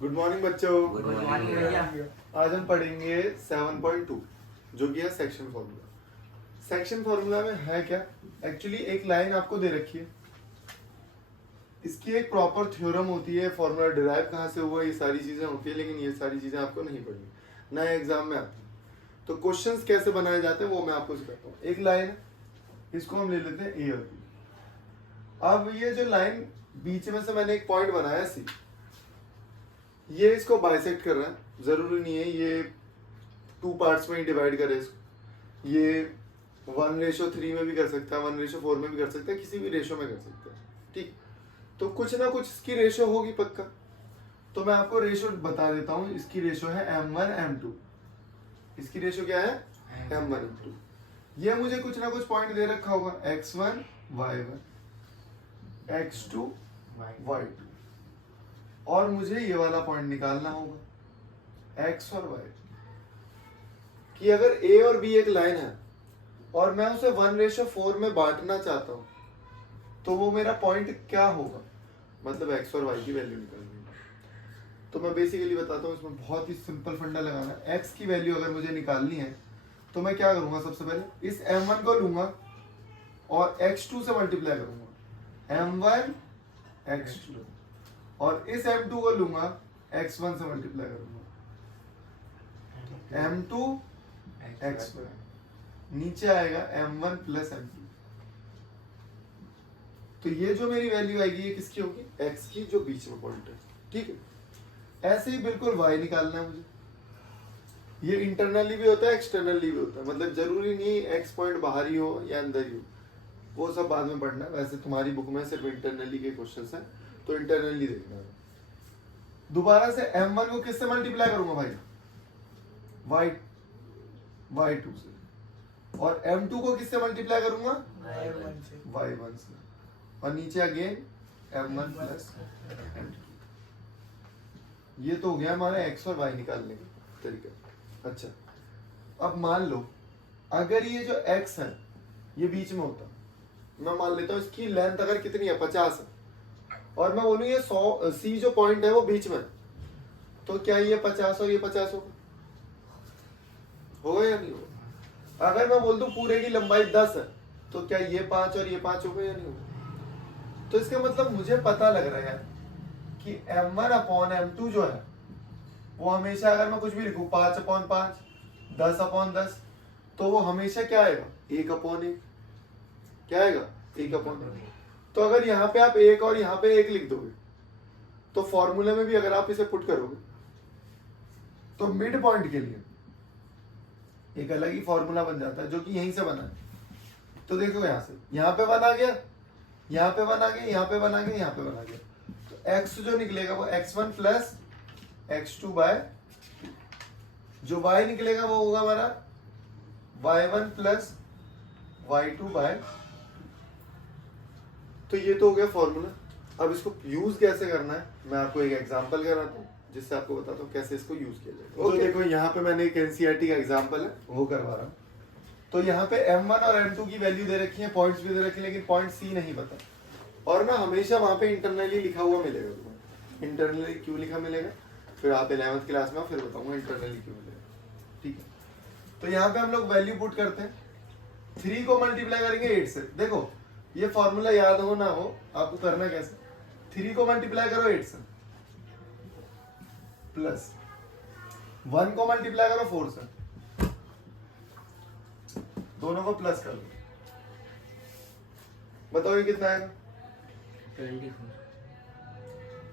Good morning बच्चों। Good morning भैया। आज हम पढ़ेंगे 7.2 जो कि है सेक्शन फॉर्मूला। सेक्शन फॉर्मूला में है क्या, एक्चुअली एक लाइन आपको दे रखी है, इसकी एक प्रॉपर थ्योरम होती है, फॉर्मूला डिराइव कहाँ से हुआ, ये सारी चीजें होती है, लेकिन ये सारी चीजें आपको नहीं पढ़नी, नए एग्जाम में आती है। तो क्वेश्चंस कैसे बनाए जाते हैं वो मैं आपको सिखाता हूँ। एक लाइन है, इसको हम ले लेते हैं ए और बी। अब ये जो लाइन बीच में से मैंने एक पॉइंट बनाया सी, ये इसको बाइसेक्ट कर रहा है, जरूरी नहीं है ये 2 पार्ट्स में ही डिवाइड करे इसको, ये 1:3 में भी कर सकता है, 1:4 में भी कर सकता है, किसी भी रेशो में कर सकता है, ठीक। तो कुछ ना कुछ इसकी रेशो होगी पक्का। तो मैं आपको रेशो बता देता हूँ, इसकी रेशो है m1 m2। इसकी रेशो क्या है m1 m2। ये मुझे कुछ ना कुछ पॉइंट दे रखा होगा, x1 y1 x2 y2, और मुझे ये वाला पॉइंट निकालना होगा x और y, कि अगर a और b एक लाइन है और मैं उसे 1:4 में बांटना चाहता हूं, तो वो मेरा पॉइंट क्या होगा, मतलब x और y की वैल्यू निकालनी है। तो मैं बेसिकली बताता हूँ, इसमें बहुत ही सिंपल फंडा लगाना है। x की वैल्यू अगर मुझे निकालनी है तो मैं क्या करूंगा, सबसे पहले इस m1 को लूंगा और x2 से मल्टीप्लाई करूंगा, m1 x2, और इस m2 को लूंगा x1 से मल्टीप्लाई करूंगा, m2 x1, नीचे आएगा m1 प्लस m2। तो ये जो मेरी वैल्यू आएगी ये किसकी होगी, x की, जो बीच में पॉइंट है, ठीक है। ऐसे ही बिल्कुल y निकालना है मुझे। ये इंटरनली भी होता है, एक्सटर्नली भी होता है, मतलब जरूरी नहीं x पॉइंट बाहर ही हो या अंदर ही हो, वो सब बाद में पढ़ना है। वैसे तुम्हारी बुक में सिर्फ इंटरनली के क्वेश्चंस हैं, तो इंटरनली देखना है। दोबारा से m1 को किससे मल्टीप्लाई करूंगा भाई, y2 से, और m2 को किससे मल्टीप्लाई करूंगा, y1 से, और नीचे अगेन m1 प्लस m2। ये तो हो गया हमारा x और y निकालने का तरीका। अच्छा, अब मान लो अगर ये जो x है ये बीच में होता, मैं मान लेता हूँ इसकी लेंथ अगर कितनी है 50 है, और मैं बोलूँ ये 100 सी जो पॉइंट है वो बीच में, तो क्या ये 50 और ये 50 होगा या नहीं होगा। अगर मैं बोल दूं पूरे की लंबाई 10 है, तो क्या ये 5 और ये 5 होगा या नहीं होगा। तो इसका मतलब मुझे पता लग रहा है कि m1 अपॉन m2 जो है वो हमेशा, अगर मैं कुछ भी लिखूं 5/5, 10/10, तो वो हमेशा क्या आएगा, 1/1। क्या आएगा, 1/1। तो अगर यहाँ पे आप 1 और यहाँ पे 1 लिख दोगे, तो फॉर्मूले में भी अगर आप इसे पुट करोगे तो मिड पॉइंट के लिए एक अलग ही फॉर्मूला बन जाता है, जो कि यहीं से बना है। तो देखो यहाँ से, यहाँ पे 1 आ गया, यहाँ पे 1 आ गया, यहाँ पे 1 आ गया, यहाँ पे 1 आ गया, तो x जो निकलेगा वो x1 प्लस x2 बाय, जो y निकलेगा वो होगा हमारा y1 प्लस y2 बाय। तो ये तो हो गया फॉर्मूला। अब इसको यूज कैसे करना है मैं आपको एक एग्जांपल कराता हूँ, जिससे आपको बताता हूँ कैसे इसको यूज किया जाएगा। तो देखो यहाँ पे मैंने एक एनसीईआरटी का एग्जांपल है वो करवा रहा हूँ। तो यहाँ पे m1 और m2 की वैल्यू दे रखी है, पॉइंट्स भी दे रखे हैं, लेकिन पॉइंट सी नहीं पता, और ना हमेशा वहां पे इंटरनली लिखा हुआ मिलेगा तुम्हें। इंटरनली क्यों लिखा मिलेगा, फिर आप 11th क्लास में फिर बताऊंगा इंटरनली क्यों मिलेगा, ठीक है। तो यहाँ पे हम लोग वैल्यू पुट करते हैं, 3 को मल्टीप्लाई करेंगे 8 से। देखो ये फॉर्मूला याद हो ना हो, आपको करना कैसे, 3 को मल्टीप्लाई करो 8 से, प्लस 1 को मल्टीप्लाई करो 4 से, दोनों को प्लस कर दो, बताओ ये कितना आएगा,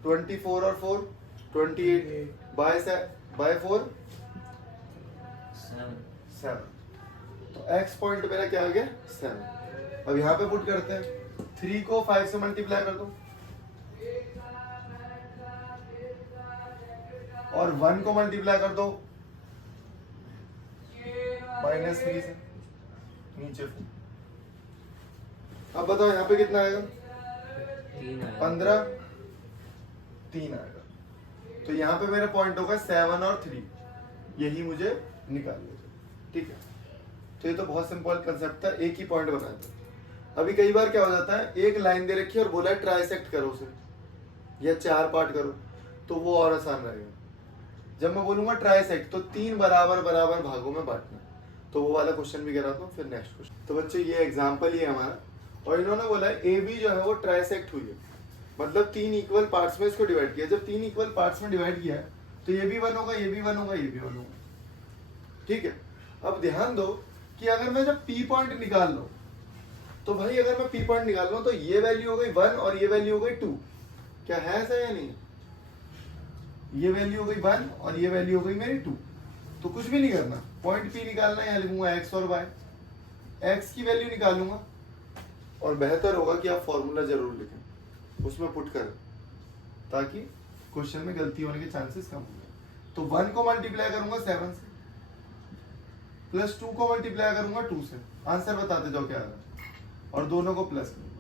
24 और 4 28 बाय 4 7। तो x पॉइंट मेरा क्या आ गया 7। अब यहाँ पे पुट करते हैं, 3 को 5 से मल्टीप्लाई कर दो, और 1 को मल्टीप्लाई कर दो -3 से, नीचे 4। अब बताओ यहाँ पे कितना आएगा, 15, 3 आएगा। तो यहाँ पे मेरा पॉइंट होगा 7 और 3, यही मुझे निकालना है, ठीक है। तो ये तो बहुत सिंपल कंसेप्ट था, एक ही पॉइंट बनाया था। अभी कई बार क्या हो जाता है, एक लाइन दे रखी है और बोला है ट्राइसेक्ट करो उसे, या 4 पार्ट करो, तो वो और आसान रहेगा। जब मैं बोलूंगा ट्राइसेक्ट तो 3 बराबर बराबर भागों में बांटना, तो वो वाला क्वेश्चन भी कराता हूँ। फिर नेक्स्ट क्वेश्चन। तो बच्चे ये एग्जाम्पल ही है हमारा, और इन्होंने बोला है ए बी जो है वो ट्राइसेक्ट हुई है, मतलब 3 इक्वल पार्ट्स में इसको डिवाइड किया। जब 3 इक्वल पार्ट्स में डिवाइड किया है तो ये भी 1 होगा, ये भी 1 होगा, ये भी 1 होगा। ठीक है, अब ध्यान दो कि अगर मैं जब पी पॉइंट निकाल लूं, तो भाई अगर मैं पी पॉइंट निकाल लूं तो ये वैल्यू हो गई 1 और ये वैल्यू हो गई 2। क्या है ऐसा या नहीं? ये वैल्यू हो गई 1 और ये वैल्यू हो गई मेरी 2। तो कुछ भी नहीं करना, पॉइंट पी निकालना है, यहाँ लिखूंगा एक्स और वाई, एक्स की वैल्यू निकालूंगा। और बेहतर होगा कि आप फॉर्मूला जरूर लिखें, उसमें पुट करें, ताकि क्वेश्चन में गलती होने के चांसेस कम हो जाए। तो 1 को मल्टीप्लाई करूंगा 7 से, प्लस 2 को मल्टीप्लाई करूंगा 2 से। आंसर बताते जाओ क्या आ रहा है, और दोनों को प्लस करूंगा।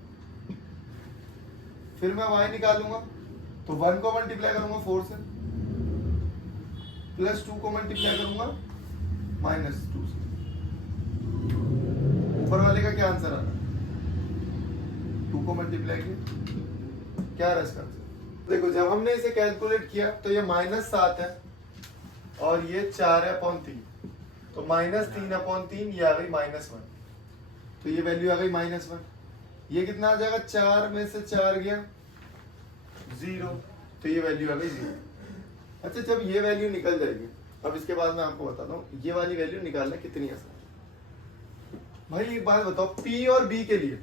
फिर मैं y निकालूंगा, तो 1 को मल्टीप्लाई करूंगा 4 से, प्लस 2 को मल्टीप्लाई करूंगा -2 से। ऊपर वाले का क्या आंसर आ रहा है? 2 को मल्टीप्लाई किया, क्या रहा इसका आंसर? देखो जब हमने इसे कैलकुलेट किया तो ये -7 है और ये 4/3, तो -3/3 ये आ गई -1, तो ये वैल्यू आ गई -1। ये कितना आ जाएगा? 4 में से 4 गया 0, तो ये वैल्यू आ गई 0। अच्छा, जब ये वैल्यू निकल जाएगी, अब इसके बाद मैं आपको बताता हूँ ये वाली वैल्यू निकालना कितनी आसान है। भाई एक बात बताओ, P और B के लिए,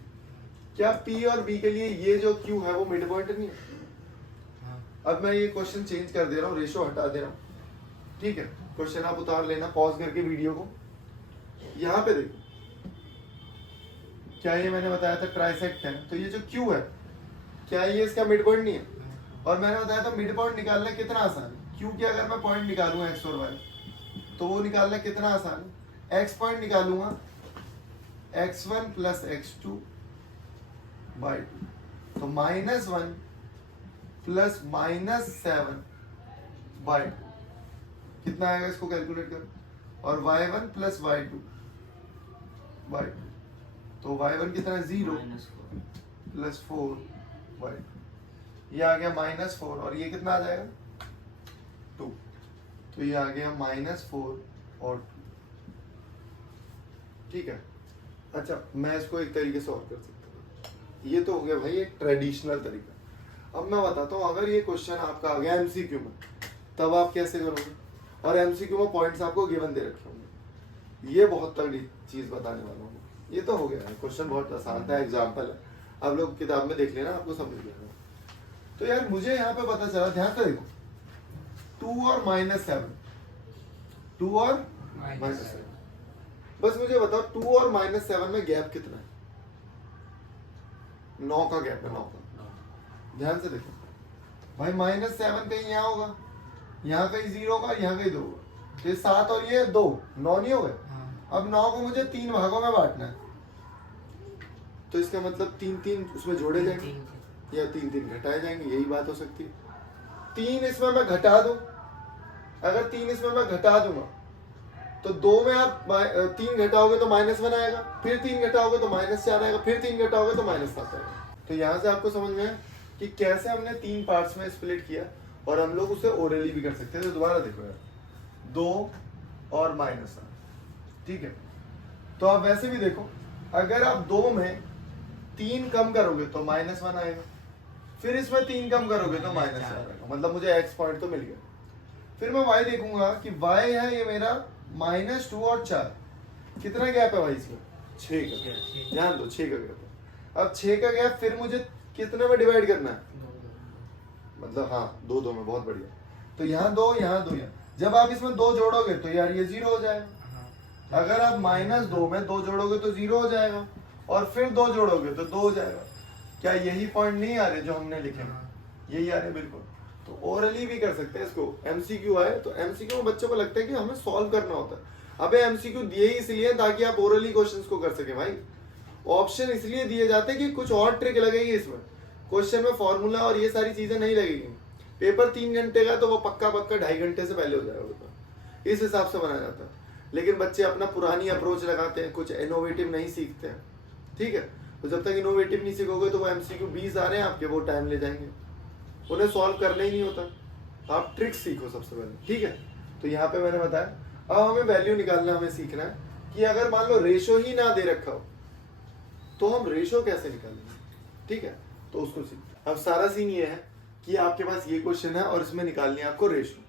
क्या P और B के लिए ये जो Q है वो मिड पॉइंट नहीं है? अब मैं ये क्वेश्चन चेंज कर दे रहा हूँ, रेशो हटा दे रहा हूँ। ठीक है, क्वेश्चन आप उतार लेना पॉज करके वीडियो को। यहाँ पे देखो, क्या ये मैंने बताया था ट्राइसेक्ट है, तो ये जो Q है, क्या ये इसका मिड पॉइंट नहीं है? और मैंने बताया था मिड पॉइंट निकालना कितना आसान है। Q के अगर मैं पॉइंट निकालूंगा x और y, तो वो निकालना कितना आसान है। x पॉइंट निकालूंगा x1 प्लस x2 बाई 2, तो -1 प्लस -7 बाई 2 कितना आएगा, इसको कैलकुलेट करो। और y1 प्लस y2 बाई 2, तो y1 कितना है 0 प्लस 4 बाई 2, ये आ गया -4, और ये कितना आ जाएगा 2, तो ये आ गया -4 और 2। ठीक है, अच्छा मैं इसको एक तरीके से और कर सकता हूँ। ये तो हो गया भाई एक ट्रेडिशनल तरीका। अब मैं बताता हूँ, अगर ये क्वेश्चन आपका आ गया एमसीक्यू में, तब आप कैसे करोगे। और एमसीक्यू में पॉइंट्स आपको गिवन दे रखे होंगे। ये बहुत तगड़ी चीज बताने वाला हूँ। ये तो हो गया है, क्वेश्चन बहुत आसान था, एग्जाम्पल है, आप लोग किताब में देख लेना, आपको समझ जाएगा। तो यार मुझे यहाँ पे पता चला, ध्यान से देखो, 2 और -7, 2 और -7, बस मुझे बताओ 2 और -7 में गैप कितना है? 9 का गैप है, 9 का। ध्यान से देखो भाई, -7 कहीं यहाँ होगा, यहाँ कहीं 0 होगा, यहाँ कहीं 2 होगा, ये 7 और ये 2, 9 नहीं हो गए। अब 9 को मुझे 3 भागों में बांटना है, तो इसका मतलब 3 उसमें जोड़े जाएंगे या 3 घटाए जाएंगे, यही बात हो सकती है। 3 इसमें मैं घटा दूं, अगर 3 इसमें मैं घटा दूंगा तो 2 में आप 3 घटाओगे तो -1 आएगा, फिर 3 घटाओगे तो -4 आएगा, फिर 3 घटाओगे तो -7 आएगा। तो यहाँ से आपको समझ में आया कि कैसे हमने 3 पार्ट्स में स्प्लिट किया, और हम लोग उसे ओरली भी कर सकते हैं। तो दोबारा देखो यार, 2 और -7, ठीक है। तो आप वैसे भी देखो, अगर आप 2 में 3 कम करोगे तो -1 आएगा, फिर इसमें 3 कम करोगे तो -4 आएगा, मतलब मुझे x पॉइंट तो मिल गया। फिर मैं y देखूंगा कि y है ये मेरा -2 और 4, कितना गैप है भाई इसमें? 6 का। ध्यान दो, 6 का गैप है। अब 6 का गैप फिर मुझे कितने में डिवाइड करना है? मतलब हाँ, 2 में, बहुत बढ़िया। तो यहाँ 2, यहाँ 2, यहाँ, जब आप इसमें 2 जोड़ोगे तो यार ये 0 हो जाएगा। अगर आप -2 में 2 जोड़ोगे तो 0 हो जाएगा, और फिर 2 जोड़ोगे तो 2 हो जाएगा। क्या यही पॉइंट नहीं आ रहे जो हमने लिखे? यही आ रहे, बिल्कुल। तो ओरली भी कर सकते हैं इसको। एमसीक्यू आए तो एमसीक्यू में बच्चों को लगता है कि हमें सॉल्व करना होता है। अबे एमसीक्यू दिए ही इसलिए ताकि आप ओरली क्वेश्चंस को कर सके भाई। ऑप्शन इसलिए दिए जाते हैं कि कुछ और ट्रिक लगेगी इसमें, क्वेश्चन में फॉर्मूला और ये सारी चीजें नहीं लगेगी। पेपर 3 घंटे का तो वो पक्का 2.5 घंटे से पहले हो जाएगा पेपर, इस हिसाब से बनाया जाता है। लेकिन बच्चे अपना पुरानी अप्रोच लगाते हैं, कुछ इनोवेटिव नहीं सीखते हैं, ठीक है। तो जब तक इनोवेटिव नहीं सीखोगे तो वो एमसीक्यू 20 आ रहे हैं आपके, वो टाइम ले जाएंगे, उन्हें सॉल्व करना ही नहीं होता। आप ट्रिक सीखो सबसे पहले, ठीक है। तो यहाँ पे मैंने बताया अब हमें वैल्यू निकालना, हमें सीखना है कि अगर मान लो रेशो ही ना दे रखा हो तो हम रेशो कैसे निकालेंगे, ठीक है। तो उसको सीखते। अब सारा सीन ये है कि आपके पास ये क्वेश्चन है और इसमें निकालनी है आपको रेशो।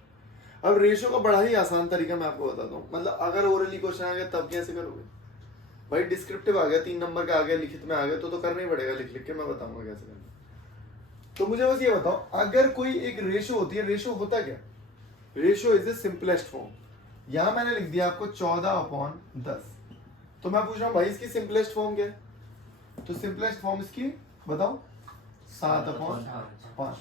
अब रेशो का बड़ा ही आसान तरीका मैं आपको बताता हूँ। मतलब अगर ओरली क्वेश्चन आ गया तब कैसे करोगे भाई, डिस्क्रिप्टिव आ गया, 3 नंबर का आ गया, लिखित में आ गया, तो करना ही पड़ेगा, लिख लिख के मैं बताऊंगा कैसे करना। तो मुझे बस ये बताओ, अगर कोई एक रेशो होती है, रेशो होता क्या, ratio is the simplest form. यहां मैंने लिख दिया आपको 14/10। तो मैं पूछ रहा हूँ भाई इसकी सिंपलेस्ट फॉर्म क्या है, तो सिंपलेस्ट फॉर्म इसकी बताओ 7/5।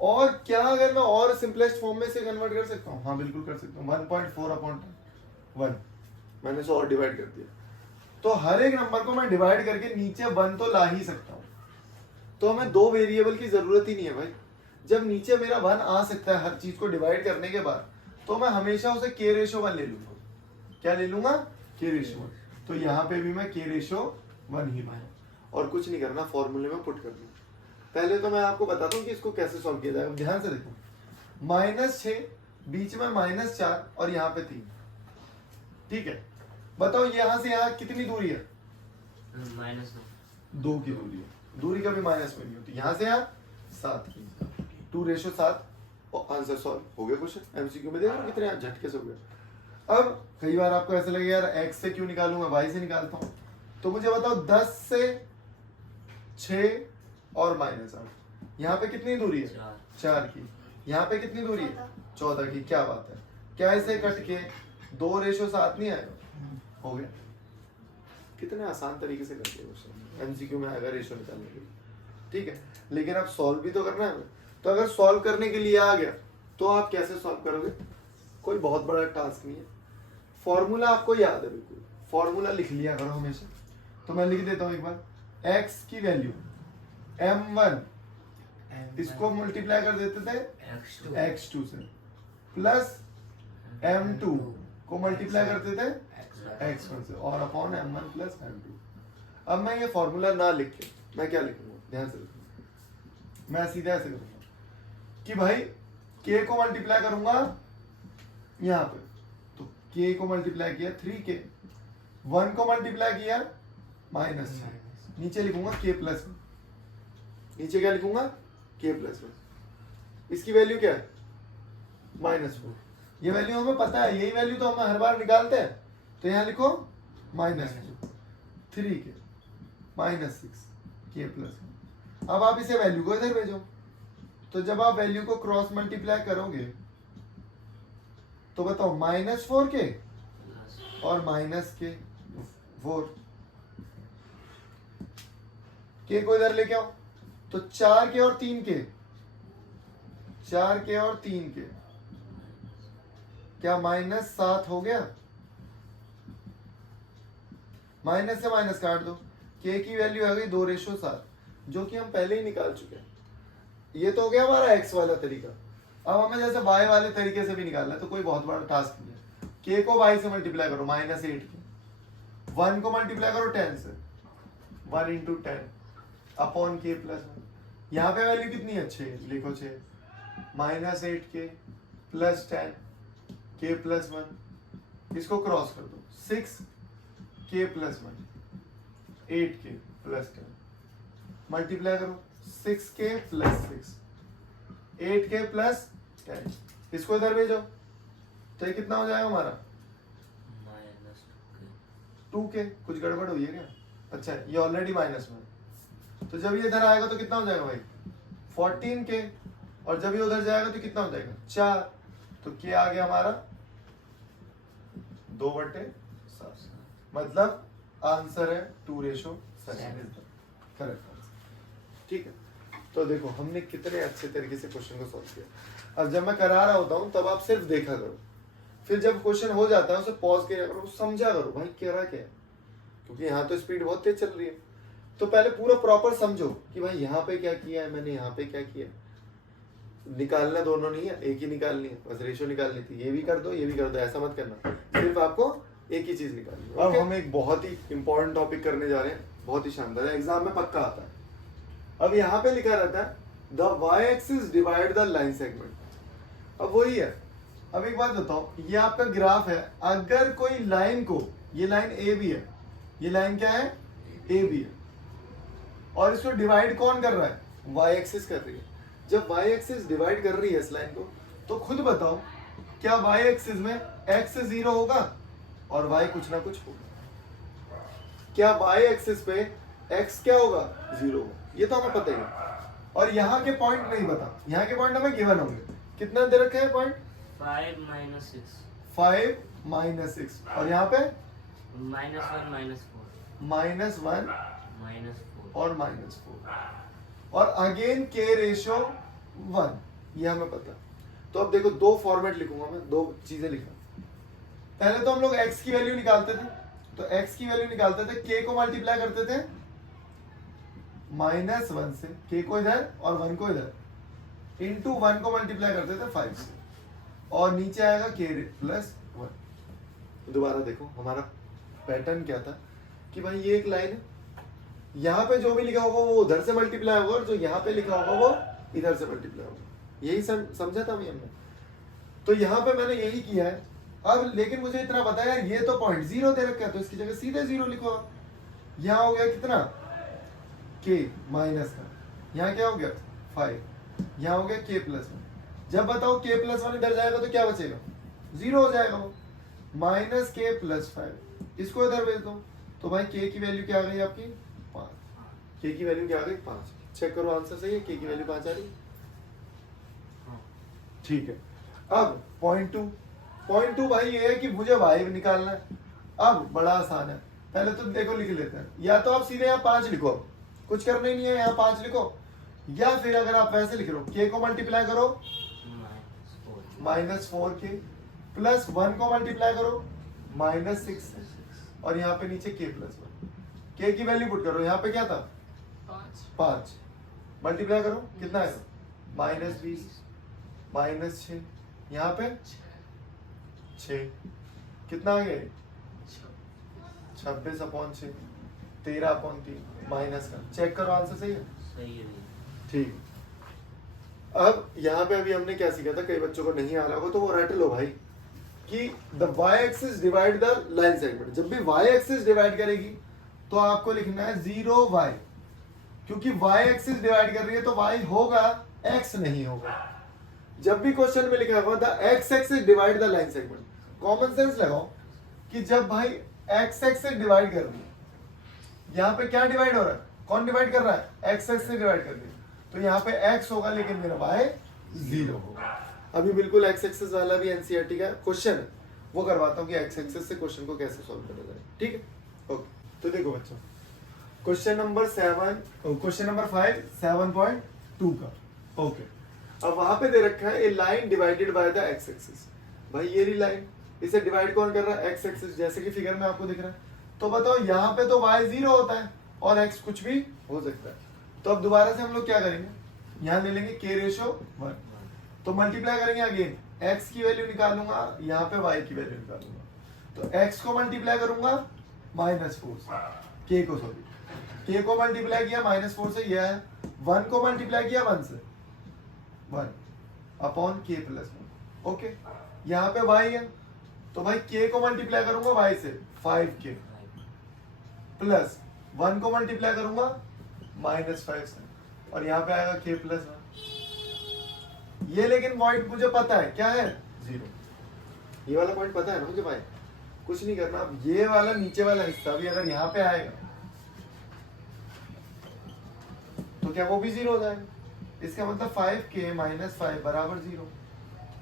और क्या अगर मैं और सिंपलेस्ट फॉर्म में से कन्वर्ट कर सकता हूँ, हाँ बिल्कुल कर सकता हूँ, 1.4/1 मैंने इसे और डिवाइड कर दिया। तो हर एक नंबर को मैं डिवाइड करके नीचे 1 तो ला ही सकता हूँ। तो हमें 2 वेरिएबल की जरूरत ही नहीं है भाई। जब नीचे मेरा 1 आ सकता है हर चीज को डिवाइड करने के बाद, तो मैं हमेशा उसे k रेशो 1 ले लूंगा। क्या ले लूंगा, k रेशो 1। तो यहाँ पे भी मैं k रेशो 1 ही लूंगा और कुछ नहीं करना, फॉर्मूले में पुट कर दूंगा। पहले तो मैं आपको बताता हूँ कि इसको कैसे सॉल्व किया जाएगा। ध्यान से देखो, -6, बीच में -4 और यहाँ पे 3, ठीक है। बताओ यहाँ से यहाँ कितनी दूरी है, -2 की दूरी है। दूरी कभी माइनस में नहीं होती। यहाँ से यहाँ 7 की, 2:7 और आंसर सॉल्व हो गया। क्वेश्चन एमसीक्यू में देखो कितने झटके से हो गया। अब कई बार आपको ऐसा लगेगा यार x से क्यों निकालूंगा, y से निकालता हूँ। तो मुझे बताओ 10 से 6 और -8, यहाँ पे कितनी दूरी है, 4 की। यहाँ पे कितनी दूरी है, 14 की। क्या बात है, क्या इसे कट के 2:7 नहीं आएगा, हो गया। कितने आसान तरीके से करते हैं क्वेश्चन, एमसीक्यू में आएगा रेशो निकालने के लिए, ठीक है। लेकिन अब सॉल्व भी तो करना है। तो अगर सॉल्व करने के लिए आ गया तो आप कैसे सॉल्व करोगे, कोई बहुत बड़ा टास्क नहीं है। फॉर्मूला आपको याद है बिल्कुल, फॉर्मूला लिख लिया करो हमेशा। तो मैं लिख देता हूं एक बार, x की वैल्यू m1, इसको मल्टीप्लाई कर देते थे x2 से, प्लस m2 को मल्टीप्लाई करते थे x1 से, और अपॉन m1 प्लस m2। अब मैं ये फॉर्मूला ना लिख के मैं क्या लिखूंगा, ध्यान से लिखूंगा। मैं सीधा ऐसे करूंगा कि भाई k को मल्टीप्लाई करूंगा यहाँ पे, तो k को मल्टीप्लाई किया 3k, 1 को मल्टीप्लाई किया -6, नीचे लिखूंगा k प्लस 1। नीचे क्या लिखूंगा, k प्लस 1। इसकी वैल्यू क्या है, -4। ये वैल्यू हमें पता है, यही वैल्यू तो हम हर बार निकालते हैं। तो यहाँ लिखो -3k -6 k प्लस 1। अब आप इसे वैल्यू को इधर भेजो। तो जब आप वैल्यू को क्रॉस मल्टीप्लाई करोगे तो बताओ -4k और -k4, k को इधर लेके आओ, तो 4k और 3k, 4k और 3k, क्या -7 हो गया। माइनस से माइनस काट दो, k की वैल्यू आ गई 2:7, जो कि हम पहले ही निकाल चुके हैं। ये तो हो गया हमारा x वाला तरीका। अब हमें जैसे y वाले तरीके से भी निकालना है, तो कोई बहुत बड़ा टास्क नहीं है। k को y से मल्टीप्लाई करो -8 के, 1 को मल्टीप्लाई करो 10 से, 1 × 10 अपॉन k प्लस 1। यहाँ पे वैल्यू कितनी है, 6, लिखो 6, -8k प्लस 10 k प्लस 1, इसको क्रॉस कर दो, 6k plus 1, 8k plus 10, multiply करो 6k प्लस 6, 8k प्लस 10, इसको इधर भेजो, तो ये कितना हो जाएगा हमारा, -2k। कुछ गड़बड़ हुई है क्या, अच्छा ये ऑलरेडी माइनस में, तो जब ये इधर आएगा तो कितना हो जाएगा भाई, 14k, और जब ये उधर जाएगा तो कितना हो जाएगा, 4। तो k आ गया हमारा 2/7, मतलब आंसर है 2:7, करेक्ट। ठीक है, तो देखो हमने कितने अच्छे तरीके से क्वेश्चन को सॉल्व किया। अब जब मैं करा रहा होता हूँ तब आप सिर्फ देखा करो, फिर जब क्वेश्चन हो जाता है उसे पॉज किया करो, समझा करो भाई कह रहा क्या है, क्योंकि यहाँ तो स्पीड बहुत तेज चल रही है। तो पहले पूरा प्रॉपर समझो कि भाई यहाँ पे क्या किया है मैंने, यहाँ पे क्या किया। निकालना दोनों नहीं है, एक ही निकालनी है, बस रेशो निकालनी थी। ये भी कर दो ये भी कर दो, ऐसा मत करना, सिर्फ आपको एक ही चीज निकालनी है। अब हम एक बहुत ही इंपॉर्टेंट टॉपिक करने जा रहे हैं, बहुत ही शानदार है, एग्जाम में पक्का आता है। अब यहाँ पे लिखा रहता है the y axis divide the line segment. अब वही है, अब एक बात बताओ, ये आपका ग्राफ है, अगर कोई लाइन को, ये लाइन ए बी है, ये लाइन क्या है, ए बी है, और इसको डिवाइड कौन कर रहा है, वाई एक्सिस कर रही है। जब वाई एक्सिस डिवाइड कर रही है इस लाइन को, तो खुद बताओ क्या वाई एक्सिस में एक्स 0 होगा और वाई कुछ ना कुछ होगा? क्या वाई एक्सिस पे एक्स क्या होगा, 0 होगा, ये तो हमें पता ही है। और यहाँ के पॉइंट नहीं बता, यहाँ के पॉइंट हमें गिवन होंगे, कितना दे रखे हैं पॉइंट, 5 minus 6 5 माइनस 6, और यहाँ पे minus 1 minus 4 -1 minus 4 और -4, और अगेन के रेशो 1, ये हमें पता। तो अब देखो दो फॉर्मेट लिखूंगा मैं, दो चीजें लिखा। पहले तो हम लोग x की वैल्यू निकालते थे, तो x की वैल्यू निकालते थे, k को मल्टीप्लाई करते थे -1 से, k को इधर और 1 को इधर, इंटू 1 को मल्टीप्लाई करते थे 5 से, और नीचे आएगा k प्लस 1। दोबारा देखो हमारा पैटर्न क्या था कि भाई ये एक लाइन है, यहाँ पे जो भी लिखा होगा वो उधर से मल्टीप्लाई होगा, और जो यहाँ पे लिखा होगा वो इधर से मल्टीप्लाई होगा, यही समझा था अभी हमने। तो यहाँ पे मैंने यही किया है। अब लेकिन मुझे इतना पता है यार, ये तो पॉइंट 0 दे रखा है, तो इसकी जगह सीधे 0 लिखो आप। यहाँ हो गया कितना, k माइनस का, यहाँ क्या हो गया 5, यहाँ हो गया k प्लस 1। जब बताओ k प्लस 1 इधर जाएगा तो क्या बचेगा, 0 हो जाएगा वो, माइनस k प्लस 5, इसको इधर भेज दो, तो भाई k की वैल्यू क्या आ गई आपकी, 5। k की वैल्यू क्या आ गई, 5। चेक करो आंसर सही है, k की वैल्यू 5 आ रही है, ठीक है। अब पॉइंट टू भाई ये है कि मुझे वाई निकालना है। अब बड़ा आसान है, पहले तो देखो लिख लेते हैं, या तो आप सीधे यहाँ 5 लिखो, कुछ करना ही नहीं है, यहाँ 5 लिखो, या फिर अगर आप वैसे लिख रहे हो, k को मल्टीप्लाई करो -4k, प्लस 1 को मल्टीप्लाई करो -6, और यहाँ पे नीचे k प्लस 1। k की वैल्यू पुट करो, यहाँ पे क्या था 5, मल्टीप्लाई करो कितना है, -20 -6, यहाँ पे 6, कितना आ गया 26/6, 13/3 माइनस का। चेक करो आंसर सही है, सही है ठीक। अब यहाँ पे अभी हमने क्या सीखा था, कई बच्चों को नहीं आ रहा हो तो वो रट लो भाई, कि the y axis divide the line segment. जब भी वाई एक्सिस डिवाइड करेगी तो आपको लिखना है 0y, क्योंकि वाई एक्सिस डिवाइड कर रही है तो y होगा, x नहीं होगा। जब भी क्वेश्चन में लिखा हुआ the x axis divide the line segment, common sense लगाओ कि जब भाई एक्स एक्सिस डिवाइड कर रही है, यहाँ पे क्या डिवाइड हो रहा है, कौन डिवाइड कर रहा है, एक्स एक्सिस डिवाइड कर रही है, तो यहाँ पे x होगा लेकिन मेरा y 0 होगा। अभी बिल्कुल एक्स एक्सिस वाला भी एनसीईआरटी का क्वेश्चन है, वो करवाता हूँ कि एक्स एक्सिस से क्वेश्चन को कैसे सॉल्व करा जाए, ठीक है। ओके, तो देखो बच्चों, क्वेश्चन नंबर 5 7.2 का, ओके। अब वहां पे दे रखा है a line divided by the x axis. भाई ये रही लाइन, इसे डिवाइड कौन कर रहा है, एक्स एक्सिस, जैसे कि फिगर में आपको दिख रहा है। तो बताओ यहाँ पे तो y 0 होता है और x कुछ भी हो सकता है, तो अब दोबारा से हम लोग क्या करेंगे, यहाँ ले लेंगे k रेशो 1, तो मल्टीप्लाई करेंगे अगेन, x की वैल्यू निकालूंगा, यहाँ पे y की वैल्यू निकालूंगा, तो x को मल्टीप्लाई करूंगा -4 से, k को सॉरी, k को मल्टीप्लाई किया -4 से, यह है 1 को मल्टीप्लाई किया 1 से, 1 अपॉन k प्लस 1, ओके। यहाँ पे y है तो भाई k को मल्टीप्लाई करूंगा y से 5k, प्लस 1 को मल्टीप्लाई करूंगा -5 से, और यहाँ पे आएगा k प्लस 1। ये लेकिन पॉइंट मुझे पता है क्या है, 0। ये वाला पॉइंट पता है ना मुझे भाई, कुछ नहीं करना। अब ये वाला नीचे वाला हिस्सा भी अगर यहाँ पे आएगा तो क्या वो भी 0 हो जाएगा। इसका मतलब 5k - 5 बराबर 0।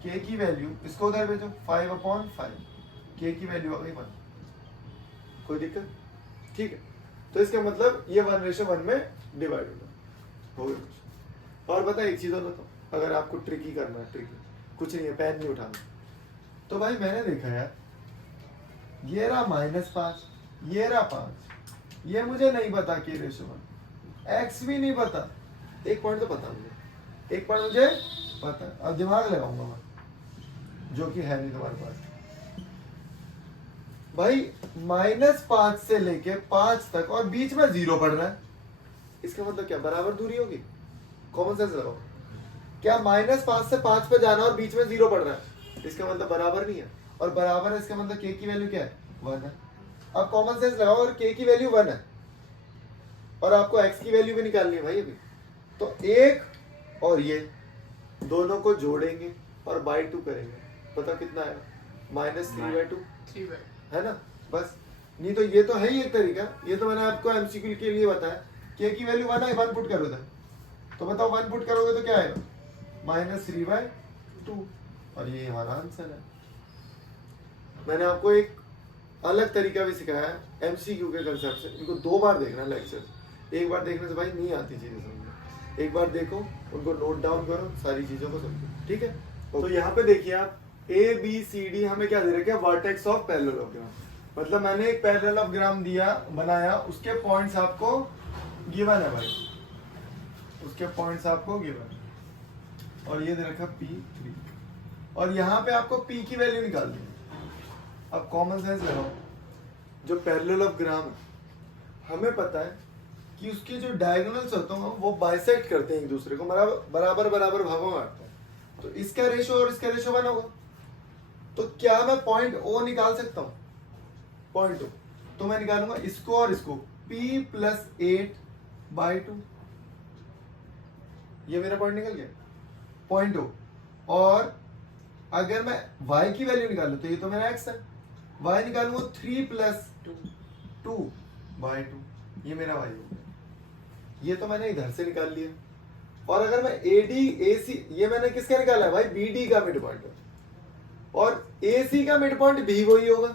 k की वैल्यू इसको उधर भेजो, 5/5, k की वैल्यू आ गई 1। कोई दिक्कत, ठीक है। तो इसका मतलब ये 1:1 में डिवाइड होगा, हो गया। और बता एक चीज और बताओ, अगर आपको ट्रिकी करना है, ट्रिकी कुछ नहीं है, पेन नहीं उठाना, तो भाई मैंने देखा यार, ये रहा -5, ये रहा 5, ये मुझे नहीं पता k रेशो 1, x भी नहीं पता, एक पॉइंट तो पता मुझे, एक पॉइंट मुझे पता है, अब दिमाग लगाऊंगा मैं, जो कि है नहीं तुम्हारे पास। भाई -5 से लेके 5 तक और बीच में 0 पड़ रहा है, इसका मतलब क्या, बराबर दूरी होगी, कॉमन सेंस लगाओ। क्या -5 से 5 पे जाना और बीच में 0 पड़ रहा है, इसका मतलब बराबर नहीं है, और बराबर है इसका मतलब k की वैल्यू क्या है 1 है। अब कॉमन सेंस लगाओ और k की वैल्यू 1 है और आपको x की वैल्यू भी निकालनी है भाई अभी, तो 1 और ये दोनों को जोड़ेंगे और बाई 2 करेंगे, पता कितना आएगा -3/2 है ना। बस नहीं तो ये तो है ही एक तरीका, ये तो मैंने आपको एमसीक्यू के लिए बताया। k की वैल्यू 1 है, 1 पुट करो इधर, तो बताओ 1 पुट करोगे तो क्या आएगा -3/2, और ये हमारा आंसर है। मैंने आपको एक अलग तरीका भी सिखाया है एमसीक्यू के कंसेप्ट से, इनको 2 बार देखना लेक्चर, एक बार देखने से भाई नहीं आती चीजें समझ, एक बार देखो उनको नोट डाउन करो, सारी चीजों को समझो, ठीक है। तो यहाँ पे देखिए आप ABCD हमें क्या दे रखा है, वर्टेक्स ऑफ पैरेललोग्राम, मतलब मैंने एक पैरेललोग्राम दिया बनाया, उसके पॉइंट्स आपको गिवन है भाई, उसके पॉइंट्स आपको गिवन है, और ये दे रखा P3, और यहाँ पे आपको P की वैल्यू निकालनी है। अब कॉमन सेंस लगाओ, जो पैरेललोग्राम है हमें पता है कि उसके जो डायगोनल्स होते हैं वो बाइसेक्ट करते हैं एक दूसरे को, बराबर बराबर भागों में बांटते हैं, तो इसका रेशो और इसका रेशो 1 होगा, तो क्या मैं पॉइंट O निकाल सकता हूँ, पॉइंट O, तो मैं निकालूंगा इसको और इसको, P+8/2, ये मेरा पॉइंट निकल गया, पॉइंट O। और अगर मैं y की वैल्यू निकालूं तो ये तो मेरा x है, y निकालूंगा 3+2/2, ये मेरा y हो गया, ये तो मैंने इधर से निकाल लिया। और अगर मैं AC, ये मैंने किसका निकाला है भाई, BD का मिड पॉइंट, और AC का मिड पॉइंट भी वही होगा,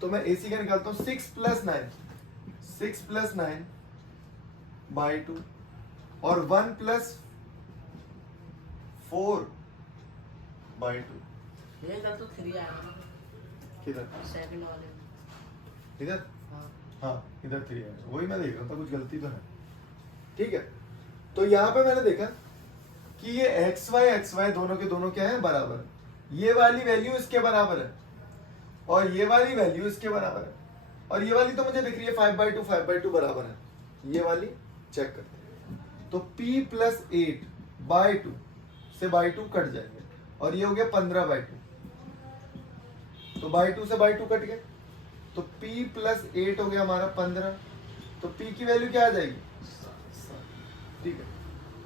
तो मैं AC का निकालता हूँ 6+9/2 और 1+4/2, ये कर तो 3 आएगा किधर सेकंड वाले में। इधर, हाँ हाँ इधर 3 है, वही मैं देख रहा था, कुछ गलती तो है, ठीक है। तो यहाँ पे मैंने देखा कि ये xy दोनों के दोनों क्या है, बराबर, ये वाली वैल्यू इसके बराबर है और ये वाली वैल्यू इसके बराबर है, और ये वाली तो मुझे दिख रही है 5/2 बराबर है, ये वाली चेक करते हैं, तो P+8/2 से /2 कट जाएंगे, और ये हो गया 15/2, तो /2 से /2 कट गए, तो P+8 हो गया हमारा 15, तो P की वैल्यू क्या आ जाएगी, ठीक है।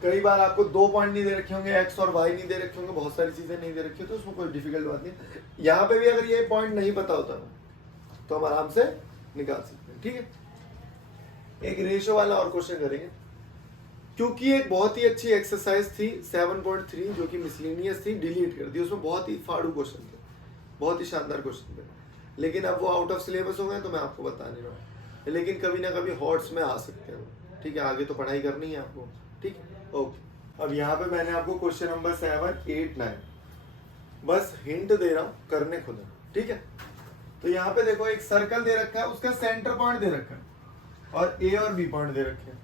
कई बार आपको 2 पॉइंट नहीं दे रखे होंगे, x और y नहीं दे रखे होंगे, बहुत सारी चीजें नहीं दे रखी हो, तो उसमें कोई डिफिकल्ट बात नहीं। यहाँ पे भी अगर ये पॉइंट नहीं पता होता तो हम आराम से निकाल सकते हैं, ठीक है। एक रेशो वाला और क्वेश्चन करेंगे, क्योंकि एक बहुत ही अच्छी एक्सरसाइज थी 7.3 जो कि मिसलेनियस थी, डिलीट कर दी, उसमें बहुत ही फाड़ू क्वेश्चन थे, बहुत ही शानदार क्वेश्चन थे, लेकिन अब वो आउट ऑफ सिलेबस हो गए तो मैं आपको बता नहीं रहा हूँ, लेकिन कभी ना कभी हॉट्स में आ सकते हैं, ठीक है। आगे तो पढ़ाई करनी है आपको, ठीक है, ओके। अब यहाँ पे मैंने आपको क्वेश्चन नंबर 7, 8, 9 बस हिंट दे रहा हूँ, करने खुद है, ठीक है। तो यहाँ पे देखो एक सर्कल दे रखा है, उसका सेंटर पॉइंट दे रखा है, और A और B पॉइंट दे रखे हैं,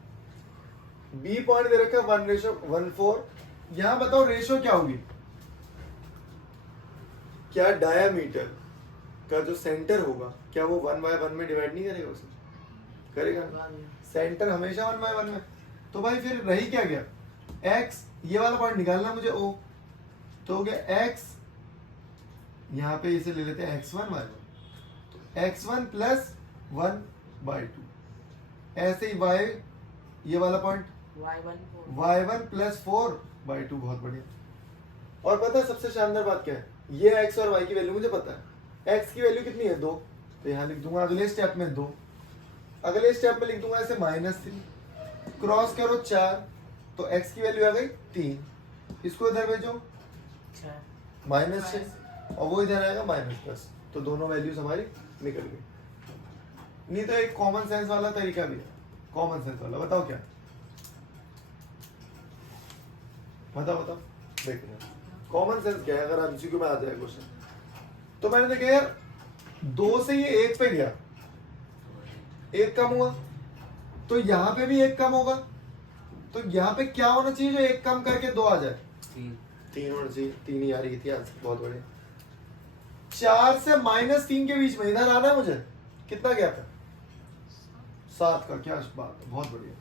B पॉइंट दे रखा है 1:1:4, यहाँ बताओ रेशो क्या होगी, क्या डायामीटर का जो सेंटर होगा क्या वो 1/1 में डिवाइड नहीं करेगा, उसे करेगा, सेंटर हमेशा 1/1 में, तो भाई फिर रही क्या गया, x, ये वाला पॉइंट निकालना मुझे O, तो हो गया x, यहाँ पे इसे ले लेते हैं x1 y1, तो x1 + 1/2, ऐसे ही y, ये वाला पॉइंट y1 + 4/2, बहुत बढ़िया। और पता है सबसे शानदार बात क्या है, ये x और y की वैल्यू मुझे पता है, x की वैल्यू कितनी है 2, तो यहाँ लिख दूंगा अगले स्टेप में 2, अगले स्टेप में लिख दूंगा ऐसे -3, क्रॉस करो 4, तो x की वैल्यू आ गई 3, इसको इधर भेजो -6, और वो इधर आएगा -10, तो दोनों वैल्यूज हमारी निकल गई। नहीं तो एक कॉमन सेंस वाला तरीका भी है, कॉमन सेंस वाला, बताओ क्या, बताओ देखो कॉमन सेंस क्या है, अगर एमसीक्यू में आ जाए क्वेश्चन, तो मैंने देखा यार 2 से ये 1 पे गया, 1 कम हुआ, तो यहाँ पे भी 1 कम होगा, तो यहाँ पे क्या होना चाहिए जो 1 कम करके 2 आ जाए, 3 होना चाहिए, 3 ही आ रही थी आंसर, बहुत बढ़िया। 4 से -3 के बीच में इधर आना है मुझे, कितना गैप है, 7 का, क्या बात है, बहुत बढ़िया।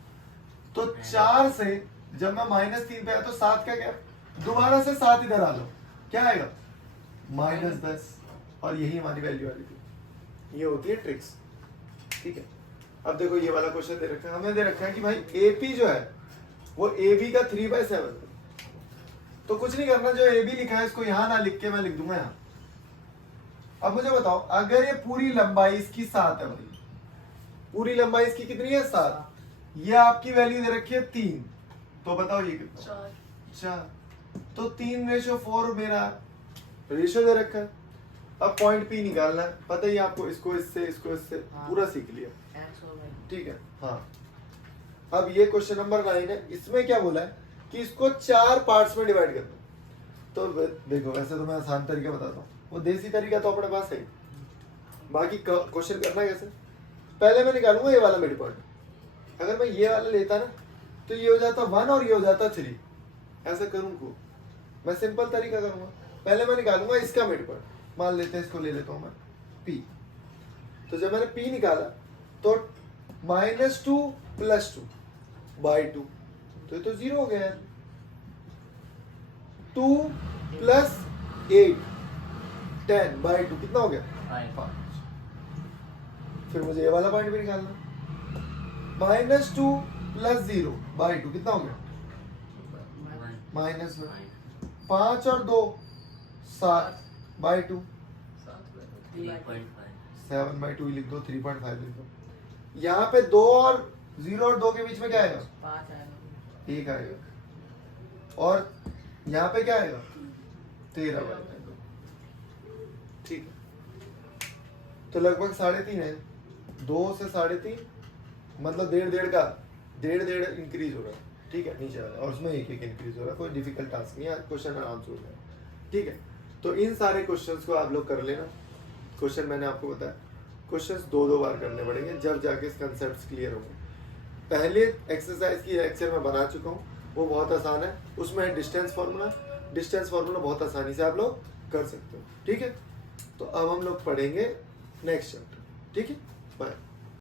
तो 4 से जब मैं -3 पे आया तो 7 का गैप, दोबारा से 7 इधर आ लो, क्या आएगा -10, और यही हमारी वैल्यू आ रही थी। ये होती है ट्रिक्स, ठीक है। अब देखो ये वाला क्वेश्चन दे रखा है, हमें दे रखा है कि भाई AP जो है वो AB का 3/7, तो कुछ नहीं करना, जो AB लिखा है इसको यहाँ ना लिख के मैं लिख दूंगा यहाँ। अब मुझे बताओ, अगर ये पूरी लंबाई इसकी 7 है भाई, पूरी लंबाई इसकी कितनी है 7, ये आपकी वैल्यू दे रखी है 3, तो बताओ ये कितना, 4, तो 3:4 मेरा रेशियो दे रखा है। अब पॉइंट P निकालना है, पता ही आपको, इसको इससे हाँ। पूरा सीख लिया, एक्स और वाई। ठीक है। हाँ, अब ये क्वेश्चन नंबर 9 है, इसमें क्या बोला है कि इसको 4 पार्ट्स में डिवाइड कर दो। तो देखो वैसे तो मैं आसान तरीका बताता हूँ, वो देसी तरीका तो अपने पास है, बाकी क्वेश्चन करना कैसे, पहले मैं निकालूंगा ये वाला मिड पॉइंट, अगर मैं ये वाला लेता ना तो ये हो जाता 1 और ये हो जाता 3, ऐसा करूँ को मैं सिंपल तरीका करूंगा, पहले मैं निकालूंगा इसका मिड पॉइंट, मान लेते हैं इसको ले लेता हूँ मैं P, तो जब मैंने P निकाला तो -2 + 2/2, तो ये तो 0 हो गया यार। 2 + 8 10/2 कितना हो गया 5। फिर मुझे ये वाला पॉइंट भी निकालना, -2 + 0/2 कितना हो गया -1, 5 और 2 7/2, 7/2 लिख दो, 3.5 लिख दो। यहाँ पे 2 और 0 और 2 के बीच में क्या आएगा 5 आएगा। 1 आएगा, और यहाँ पे क्या आएगा 13/2, ठीक है। तो लगभग 3.5 है, 2 से 3.5 मतलब 1.5 इंक्रीज हो रहा है, ठीक है, नीचे वाला, और उसमें 1 इंक्रीज हो रहा है, कोई डिफिकल्ट टास्क नहीं है, क्वेश्चन आराम से हो जाएगा, ठीक है। तो इन सारे क्वेश्चंस को आप लोग कर लेना। क्वेश्चन मैंने आपको बताया, क्वेश्चंस 2 बार करने पड़ेंगे, जब जाके कंसेप्ट क्लियर होंगे। पहले एक्सरसाइज की लेक्चर मैं बना चुका हूँ, वो बहुत आसान है, उसमें है डिस्टेंस फार्मूला बहुत आसानी से आप लोग कर सकते हो, ठीक है। तो अब हम लोग पढ़ेंगे नेक्स्ट चैप्टर, ठीक है, बाय।